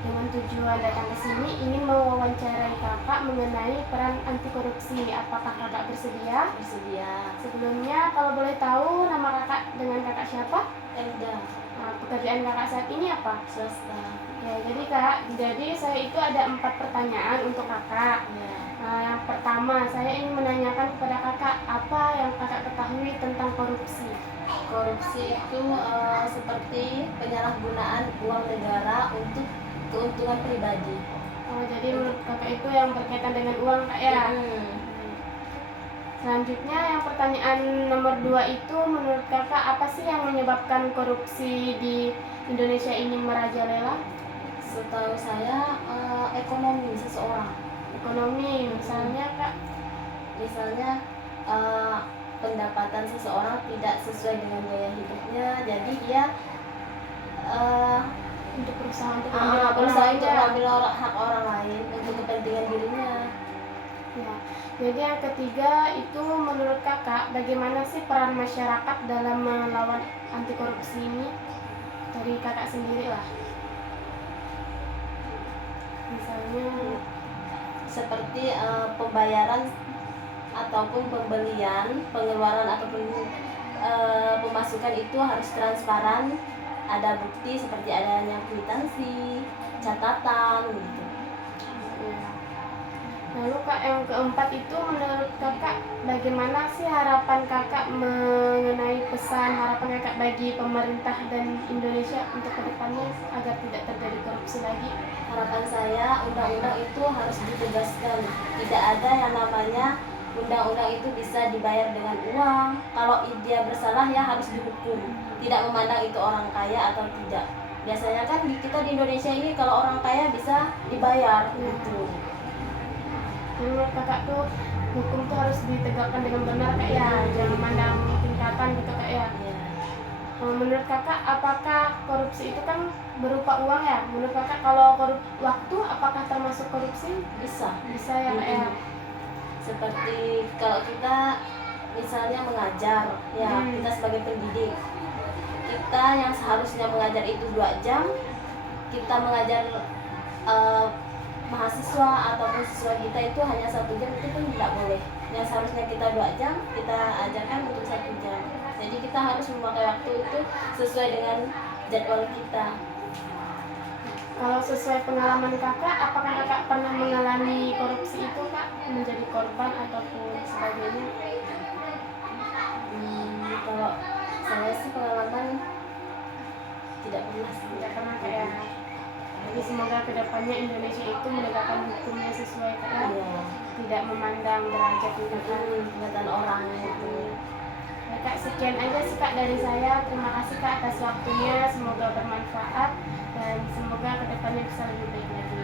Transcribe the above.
dengan tujuan datang ke sini ingin mewawancarai kakak mengenai peran anti korupsi. Apakah kakak bersedia? Bersedia. Sebelumnya kalau boleh tahu nama kakak dengan kakak siapa? Elda. Nah, pekerjaan kakak saat ini apa? Swasta. Ya, jadi saya itu ada 4 pertanyaan untuk kakak. Ya. Nah, yang pertama saya ingin menanyakan kepada kakak apa yang kakak ketahui tentang korupsi. Korupsi itu seperti penyalahgunaan uang negara untuk keuntungan pribadi. Oh, jadi menurut kakak itu yang berkaitan dengan uang, kak ya? Selanjutnya yang pertanyaan nomor 2 itu menurut kakak apa sih yang menyebabkan korupsi di Indonesia ini merajalela? Setahu saya ekonomi seseorang. Ekonomi misalnya, kak? Misalnya pendapatan seseorang tidak sesuai dengan gaya hidupnya, jadi dia Untuk berusaha untuk mengambil hak orang lain untuk kepentingan dirinya. Ya. Jadi yang ketiga itu menurut kakak bagaimana sih peran masyarakat dalam melawan anti korupsi ini? Dari kakak sendiri lah. Misalnya seperti pembayaran ataupun pembelian, pengeluaran ataupun pemasukan itu harus transparan, ada bukti seperti adanya kwitansi, catatan gitu. Lalu kak yang keempat itu menurut kakak bagaimana sih harapan kakak mengenai pesan harapan kakak bagi pemerintah dan Indonesia untuk kedepannya agar tidak terjadi korupsi lagi? Harapan saya undang-undang itu harus ditegaskan, tidak ada yang namanya undang-undang itu bisa dibayar dengan uang. Kalau dia bersalah ya harus dihukum, tidak memandang itu orang kaya atau tidak. Biasanya kan kita di Indonesia ini kalau orang kaya bisa dibayar gitu. Menurut kakak tuh hukum tuh harus ditegakkan dengan benar kak ya, jangan memandang tingkatan gitu kak ya. Menurut kakak apakah korupsi itu kan berupa uang ya? Menurut kakak kalau waktu apakah termasuk korupsi? Bisa Ya kak ya. Seperti kalau kita misalnya mengajar ya, kita sebagai pendidik, kita yang seharusnya mengajar itu 2 jam, kita mengajar mahasiswa ataupun siswa kita itu hanya 1 jam, itu pun tidak boleh. Yang seharusnya kita 2 jam, kita ajarkan untuk 1 jam. Jadi kita harus memakai waktu itu sesuai dengan jadwal kita. Kalau sesuai pengalaman kakak, apakah kakak pernah mengalami korupsi itu kak? Menjadi korban ataupun sebagainya? Kalau saya sih pengalaman tidak pernah sih. Tidak pernah kak ya. Jadi semoga kedepannya Indonesia itu menegakkan hukumnya sesuai kak ya. Tidak memandang derajat tingkatan orang itu. Ya, kak, sekian aja sih kak dari saya. Terima kasih kak atas waktunya. Semoga bermanfaat dan semoga kedepannya bisa lebih baik lagi.